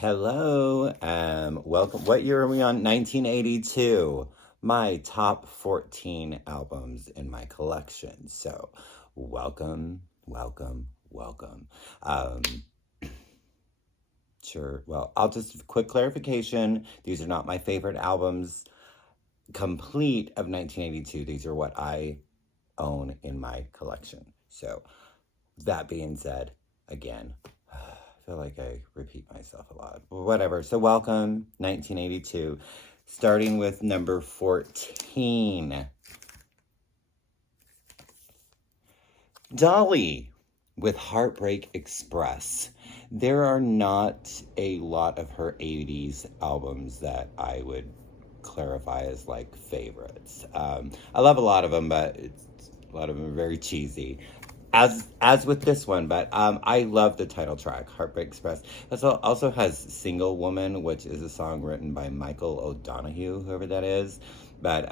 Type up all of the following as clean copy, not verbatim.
Hello, welcome. What year are we on? 1982. My top 14 albums in my collection. So, welcome, welcome, welcome. Um, sure. Well, I'll just quick clarification. These are not my favorite albums complete of 1982. These are what I own in my collection. So, that being said, again, I feel like I repeat myself a lot. Whatever. So, welcome, 1982. Starting with number 14. Dolly with Heartbreak Express. There are not a lot of her 80s albums that I would clarify as like favorites. I love a lot of them, but a lot of them are very cheesy. As with this one, but I love the title track, Heartbreak Express. It also has Single Woman, which is a song written by Michael O'Donoghue, whoever that is. But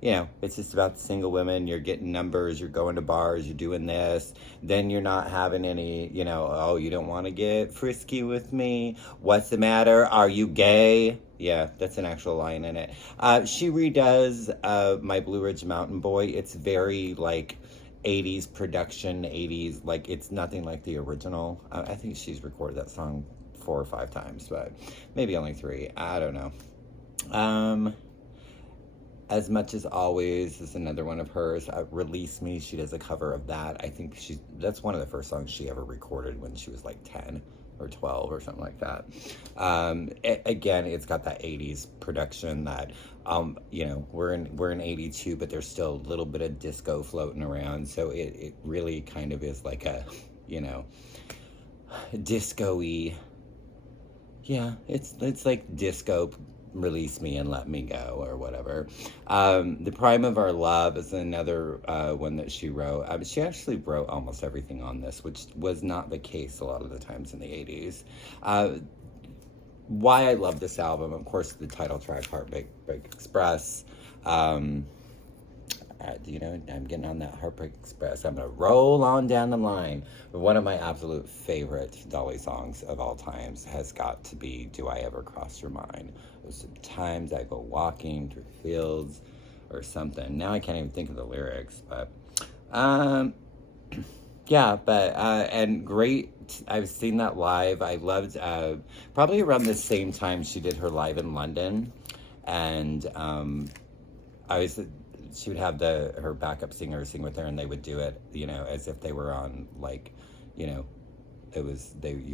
it's just about single women. You're getting numbers, you're going to bars, you're doing this. Then you're not having any, oh, you don't want to get frisky with me? What's the matter? Are you gay? Yeah, that's an actual line in it. She redoes My Blue Ridge Mountain Boy. It's very, 80s production, 80s, it's nothing like the original. I think she's recorded that song 4 or 5 times, but maybe only 3. I don't know. As Much as Always is another one of hers. Release Me, she does a cover of that. I think that's one of the first songs she ever recorded when she was 10 or 12 or something like that. Again, it's got that 80s production that, we're in 82, but there's still a little bit of disco floating around. So it really kind of is like a, disco-y. Yeah, it's like disco. Release Me and Let Me Go or whatever. The Prime of Our Love is another one that she wrote. She actually wrote almost everything on this, which was not the case a lot of the times in the 80s. Why I love this album, of course, the title track, Heartbreak Express. I'm getting on that Heartbreak Express. I'm going to roll on down the line. But one of my absolute favorite Dolly songs of all times has got to be Do I Ever Cross Your Mind? Sometimes I go walking through fields or something. Now I can't even think of the lyrics, but and great. I've seen that live. I loved probably around the same time she did her live in London, and she would have her backup singer sing with her, and they would do it, as if they were on you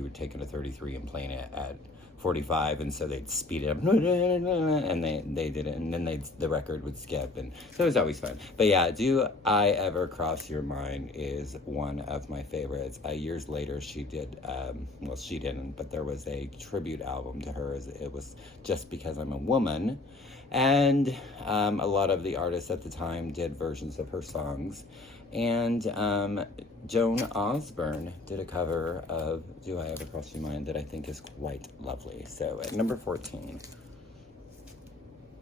would take it to 33 and playing it at 45, and so they'd speed it up, and they did it, and then the record would skip, and so it was always fun. But yeah, Do I Ever Cross Your Mind is one of my favorites. Years later, she did, she didn't, but there was a tribute album to her. It was Just Because I'm a Woman, and a lot of the artists at the time did versions of her songs. And Joan Osborne did a cover of Do I Ever Cross Your Mind that I think is quite lovely. So at number 14,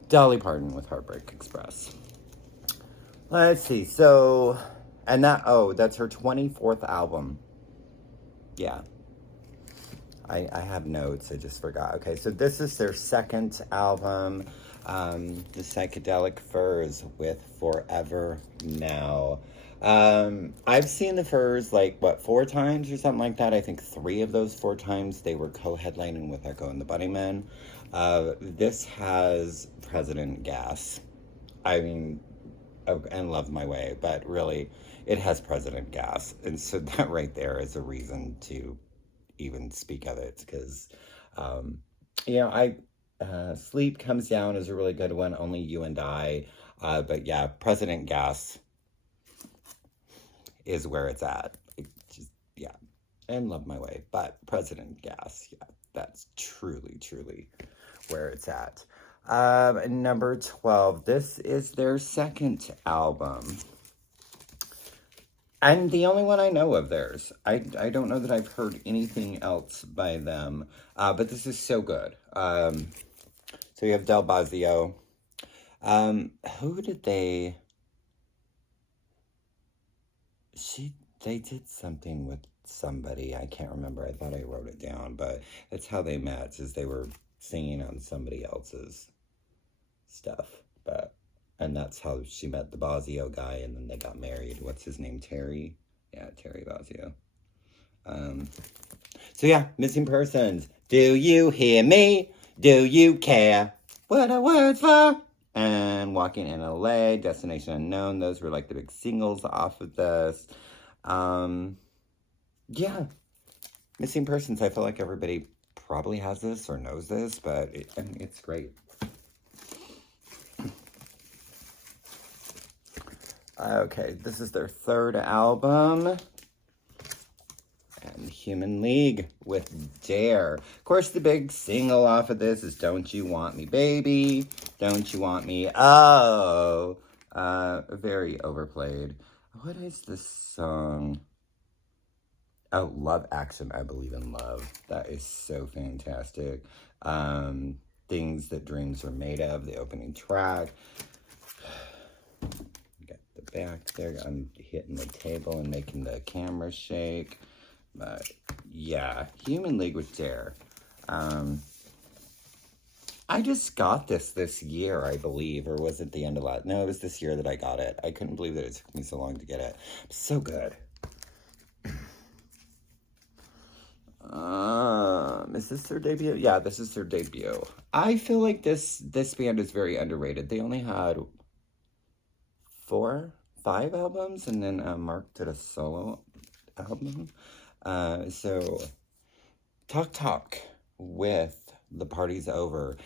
Dolly Parton with Heartbreak Express. Let's see. So, and that's her 24th album. Yeah. I have notes. I just forgot. Okay, so this is their second album, the Psychedelic Furs with Forever Now. I've seen the Furs 4 times or something like that. I think 3 of those 4 times they were co-headlining with Echo and the Bunnymen. This has President Gas. And Love My Way, but really it has President Gas. And so that right there is a reason to even speak of it, because Sleep Comes Down is a really good one, Only You and I, but yeah, President Gas is where it's at. And Love My Way, but President Gas, that's truly where it's at. Number 12, this is their second album, and the only one I know of theirs. I don't know that I've heard anything else by them, but this is so good. So you have Del Bazio. Who did they did something with somebody. I can't remember. I thought I wrote it down, but it's how they met, is they were singing on somebody else's stuff. And that's how she met the Bosio guy, and then they got married. What's his name? Terry? Yeah, Terry Bosio. So yeah, missing persons. Do you hear me? Do you care? What are words for? And Walking in LA, Destination Unknown. Those were like the big singles off of this. Yeah. Missing persons. I feel like everybody probably has this or knows this, but it's great. Okay, this is their third album. And Human League with Dare. Of course, the big single off of this is Don't You Want Me, Baby? Don't You Want Me? Oh! Very overplayed. What is this song? Oh, Love Action, I Believe in Love. That is so fantastic. Things That Dreams Were Made Of, the opening track. Got the back there. I'm hitting the table and making the camera shake. But yeah, Human League with Dare. I just got this year, I believe, or was it the end of last? No, it was this year that I got it. I couldn't believe that it took me so long to get it. So good. Is this their debut? Yeah, this is their debut. I feel like this band is very underrated. They only had 5 albums, and then Mark did a solo album. So Talk with The Party's Over.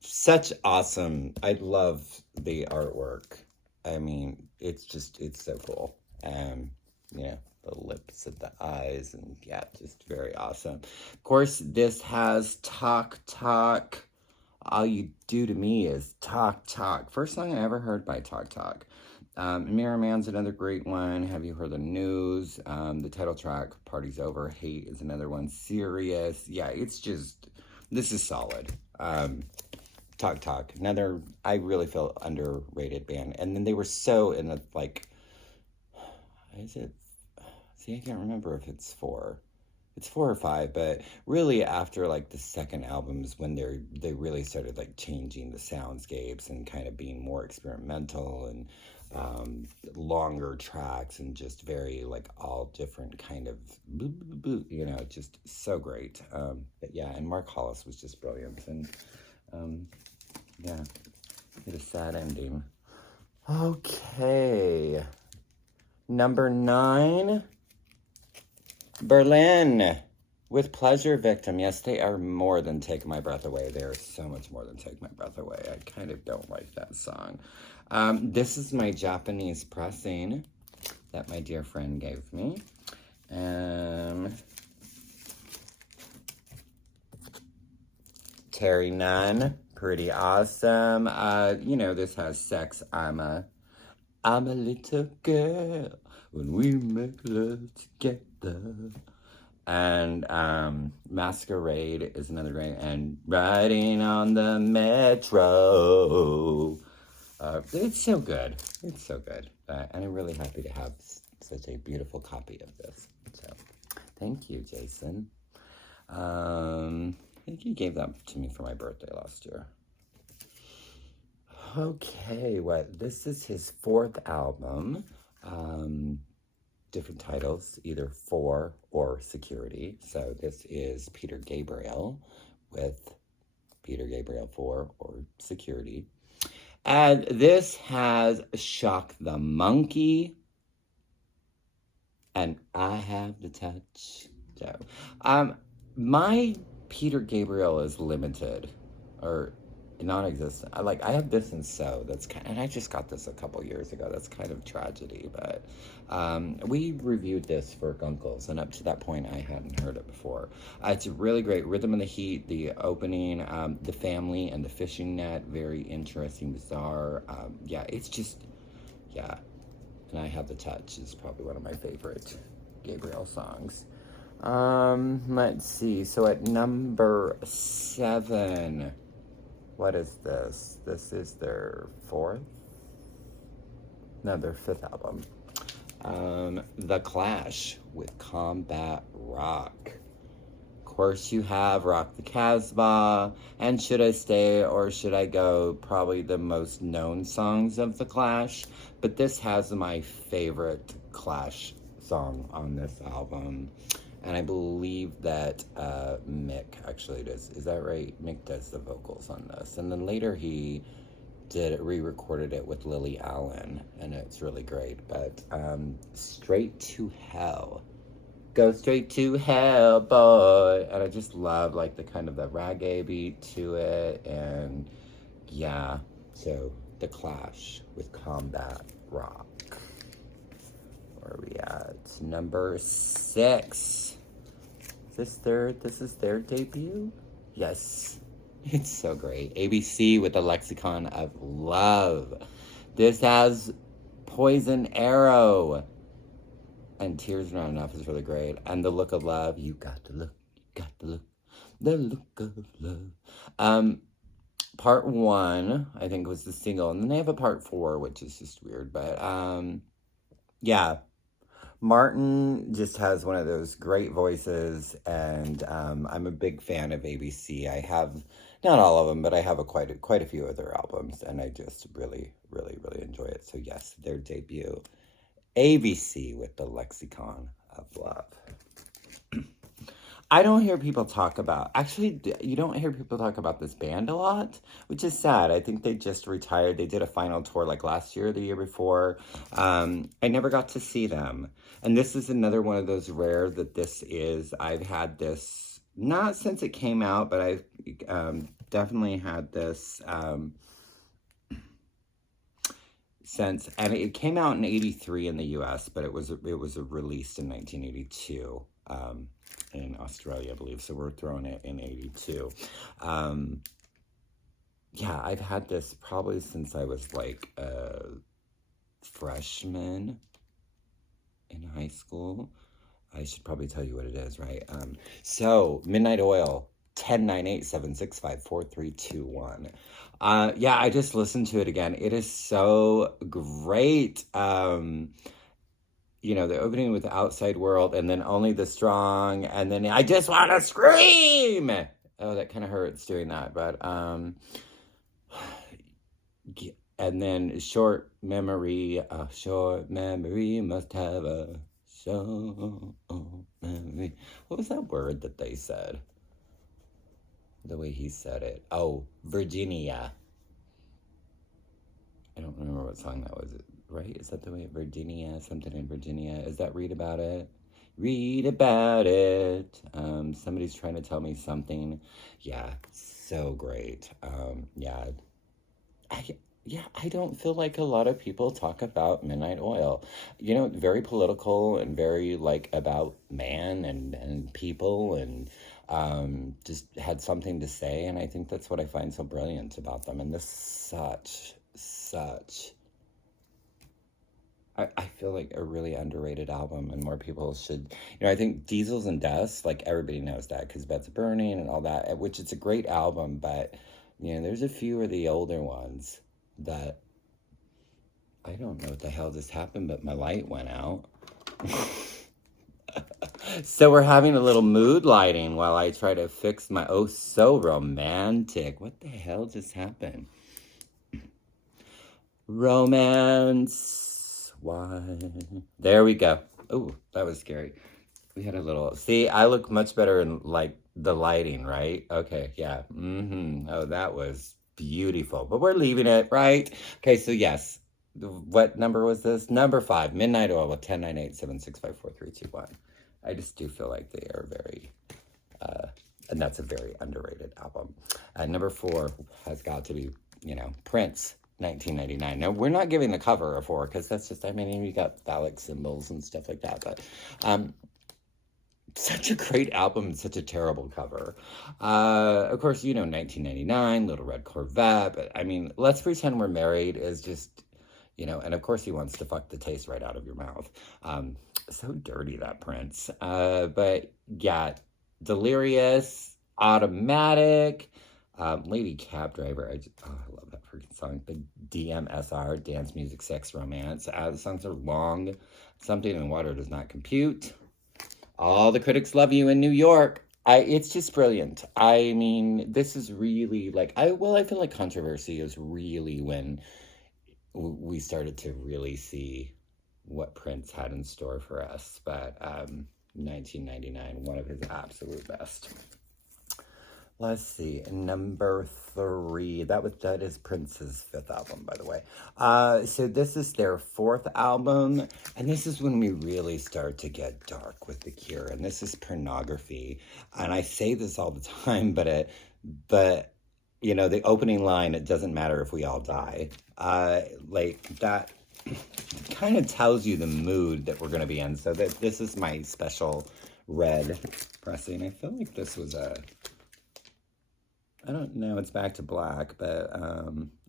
Such awesome. I love the artwork. I mean, it's so cool. Yeah, the lips and the eyes, and yeah, just very awesome. Of course, this has Talk. All You Do to Me is Talk. First song I ever heard by Talk. Mirror Man's another great one. Have You Heard the News? The title track, Party's Over. Hate is another one. Serious. Yeah, it's just, this is solid. Talk. Another, I really feel underrated band. And then they were so in a, like, is it? See, I can't remember if it's 4. It's 4 or 5, but really after like the second album is when they really started like changing the soundscapes and kind of being more experimental and longer tracks and just very like all different kind of you know, just so great. But yeah, and Mark Hollis was just brilliant, and yeah, it a sad ending. Okay, number 9, Berlin with Pleasure Victim. Yes, they are more than Take My Breath Away. They are so much more than Take My Breath Away. I kind of don't like that song. This is my Japanese pressing that my dear friend gave me. Terry Nunn, pretty awesome. You know, this has Sex, I'm a little girl when we make love together. And Masquerade is another great, and Riding on the Metro. It's so good. It's so good. And I'm really happy to have such a beautiful copy of this. So thank you, Jason. I think you gave that to me for my birthday last year. Okay, this is his 4th album. Different titles, either For or Security. So this is Peter Gabriel with Peter Gabriel 4 or Security. And this has Shock the Monkey and I Have the Touch. So, my Peter Gabriel is limited or non-existent. I have this and So. That's and I just got this a couple years ago. That's kind of tragedy, but we reviewed this for Gunkles, and up to that point, I hadn't heard it before. It's really great. Rhythm of the Heat, the opening, the family and the fishing net, very interesting, bizarre. Yeah, it's just, yeah. And I Have the Touch is probably one of my favorite Gabriel songs. Let's see. So at number 7. What is this? This is their 4th? No, their 5th album. The Clash with Combat Rock. Of course, you have Rock the Casbah and Should I Stay or Should I Go, probably the most known songs of The Clash. But this has my favorite Clash song on this album. And I believe that Mick actually does. Is that right? Mick does the vocals on this. And then later he re-recorded it with Lily Allen, and it's really great. But Straight to Hell. Go straight to hell, boy. And I just love like the kind of the reggae beat to it. And yeah, so The Clash with Combat Rock. Where are we at? Number 6. This is their debut? Yes. It's so great. ABC with the Lexicon of Love. This has Poison Arrow. And Tears Not Enough is really great. And The Look of Love. You got the look. You got the look. The look of love. Part 1, I think, was the single. And then they have a part 4, which is just weird. But, yeah. Martin just has one of those great voices, and I'm a big fan of ABC. I have, not all of them, but I have quite a few of their albums, and I just really, really, really enjoy it. So yes, their debut, ABC with the Lexicon of Love. I don't hear people talk about, actually, you don't hear people talk about this band a lot, which is sad. I think they just retired. They did a final tour like last year or the year before. I never got to see them. And this is another one of those rare that this is. I've had this, not since it came out, but I've definitely had this since, and it came out in '83 in the US, but it was released in 1982. In Australia, I believe. So we're throwing it in '82. Yeah, I've had this probably since I was like a freshman in high school. I should probably tell you what it is, right? So Midnight Oil, 1098-765-4321. Yeah, I just listened to it again. It is so great. You know, the opening with the Outside World, and then Only the Strong, and then I Just Want to Scream! Oh, that kind of hurts doing that, but, and then Short Memory must have a short memory. What was that word that they said? The way he said it. Oh, Virginia. I don't remember what song that was. Right? Is that the way? Virginia, something in Virginia. Is that Read About It? Read about it. Somebody's trying to tell me something. Yeah, so great. Yeah. I don't feel like a lot of people talk about Midnight Oil. You know, very political and very like about man and people, and just had something to say. And I think that's what I find so brilliant about them. And this such I feel like a really underrated album, and more people should, you know, I think Diesels and Dust, like everybody knows that because Beds of Burning and all that, which it's a great album, but, you know, there's a few of the older ones that I don't know what the hell just happened, but my light went out. So we're having a little mood lighting while I try to fix my, oh, so romantic. What the hell just happened? Romance. Why? There we go. Oh, that was scary. We had a little, see, I look much better in like the lighting, right? Okay, yeah. Oh, that was beautiful. But we're leaving it, right? Okay, so yes. What number was this? Number 5, Midnight Oil with 1098-765-4321. I just do feel like they are very, and that's a very underrated album. Number 4 has got to be, you know, Prince. 1999. Now, we're not giving the cover a 4 because that's just, I mean, you got phallic symbols and stuff like that, but such a great album and such a terrible cover. Of course, you know, 1999, Little Red Corvette, but I mean, Let's Pretend We're Married is just, you know, and of course he wants to fuck the taste right out of your mouth. So dirty, that Prince. But yeah, Delirious, Automatic, Lady Cab Driver, I love that freaking song, the DMSR, Dance Music Sex Romance. The songs are long. Something in Water does not compute. All the critics love you in New York. It's just brilliant. I mean, this is really like, I feel like Controversy is really when we started to really see what Prince had in store for us. But 1999, one of his absolute best. Let's see, number 3. That is Prince's 5th album, by the way. So this is their 4th album, and this is when we really start to get dark with The Cure, and this is Pornography. And I say this all the time, but you know, the opening line, "It doesn't matter if we all die," like that kind of tells you the mood that we're going to be in. So this is my special red pressing. I feel like this was I don't know, it's back to black, but,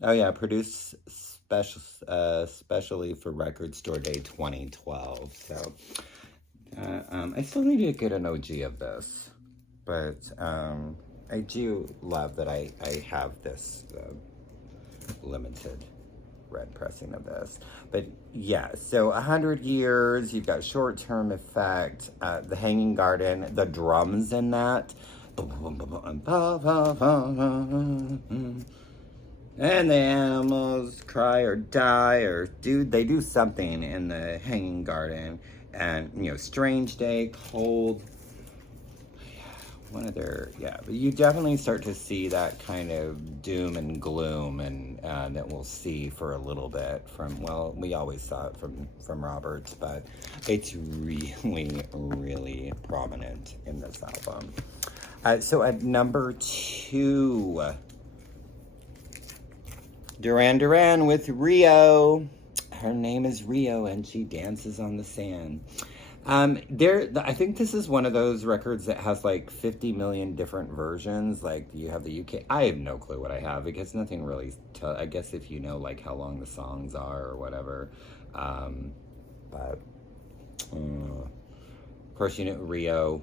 oh yeah, produced specially for Record Store Day 2012, so, I still need to get an OG of this, but, I do love that I have this, limited red pressing of this, but yeah, so 100 Years, you've got Short-Term Effect, The Hanging Garden, the drums in that, and the animals cry or die or they do something in The Hanging Garden, and you know, Strange Day, Cold, one of their, but you definitely start to see that kind of doom and gloom, and that we'll see for a little bit from, well, we always saw it from Roberts, but it's really, really prominent in this album. So at number 2, Duran Duran with Rio. Her name is Rio, and she dances on the sand. I think this is one of those records that has like 50 million different versions. Like, you have the UK. I have no clue what I have, because nothing really. I guess if you know like how long the songs are or whatever. But of course, you know, Rio.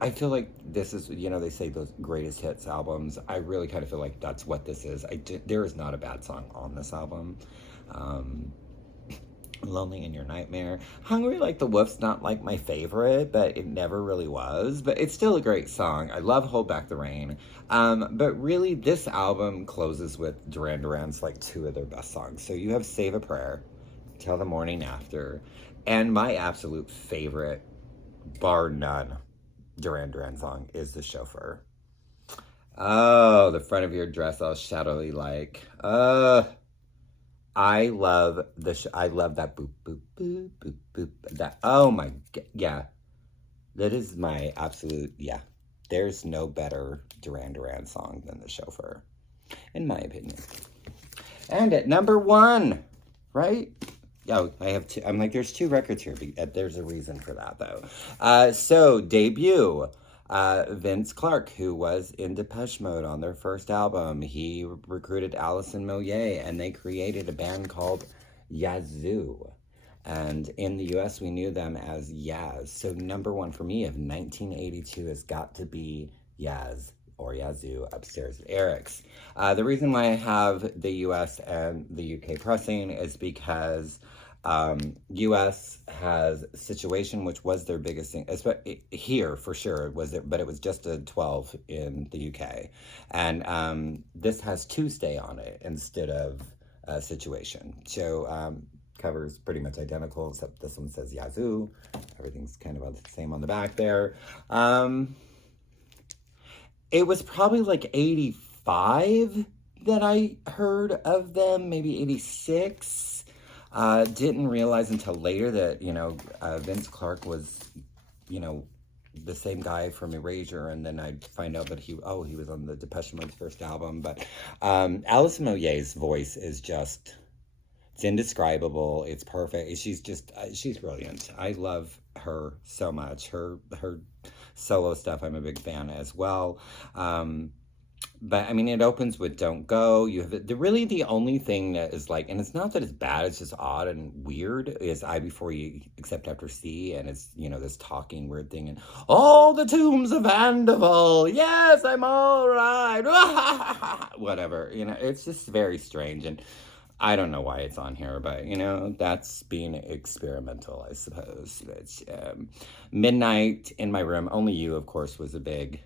I feel like this is, you know, they say those greatest hits albums. I really kind of feel like that's what this is. There is not a bad song on this album. Lonely in Your Nightmare. Hungry Like the Wolf's not like my favorite, but it never really was. But it's still a great song. I love Hold Back the Rain. But really, this album closes with Duran Duran's like 2 of their best songs. So you have Save a Prayer, Till the Morning After, and my absolute favorite, bar none, Duran Duran song is The Chauffeur. Oh, the front of your dress all shadowy like. I love I love that boop, boop, boop, boop, boop. That, oh my, yeah. That is my absolute, yeah. There's no better Duran Duran song than The Chauffeur, in my opinion. And at number 1, right? Oh, I have 2. I'm like, there's 2 records here. There's a reason for that, though. So, Debut. Vince Clarke, who was in Depeche Mode on their first album, he recruited Alison Moyet, and they created a band called Yazoo. And in the US, we knew them as Yaz. So number 1 for me of 1982 has got to be Yaz, or Yazoo, Upstairs at Eric's. The reason why I have the US and the UK pressing is because US has Situation, which was their biggest thing, here for sure, but it was just a 12 in the UK. And this has Tuesday on it instead of Situation. So covers pretty much identical, except this one says Yazoo. Everything's kind of the same on the back there. It was probably like 85 that I heard of them, maybe 86. Didn't realize until later that, you know, Vince Clarke was, you know, the same guy from Erasure, and then I find out that he was on the Depeche Mode's first album. But Alison Moyet's voice is just, it's indescribable. It's perfect. She's brilliant. I love her so much. Her solo stuff, I'm a big fan as well. But I mean, it opens with "Don't Go." You have really the only thing that is like, and it's not that it's bad. It's just odd and weird. Is "I Before You, Except After C," and it's this talking weird thing and all the tombs of Vanderbilt. Yes, I'm all right. Whatever. It's just very strange, and I don't know why it's on here, but that's being experimental, I suppose. It's Midnight in My Room. Only You, of course, was a big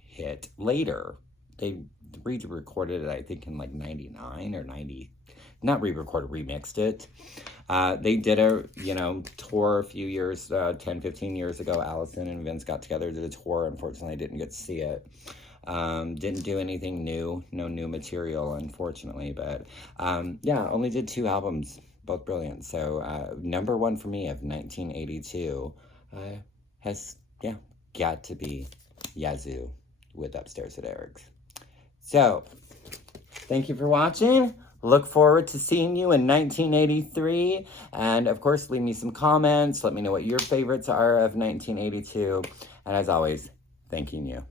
hit. Later, they re-recorded it, I think, in like 99 or 90. Not re-recorded, remixed it. They did a, tour a few years, 10, 15 years ago. Allison and Vince got together, did a tour. Unfortunately, I didn't get to see it. Didn't do anything new. No new material, unfortunately. But, yeah, only did 2 albums. Both brilliant. So, number 1 for me of 1982 has, got to be Yazoo with Upstairs at Eric's. So, thank you for watching. Look forward to seeing you in 1983. And, of course, leave me some comments. Let me know what your favorites are of 1982. And as always, thanking you.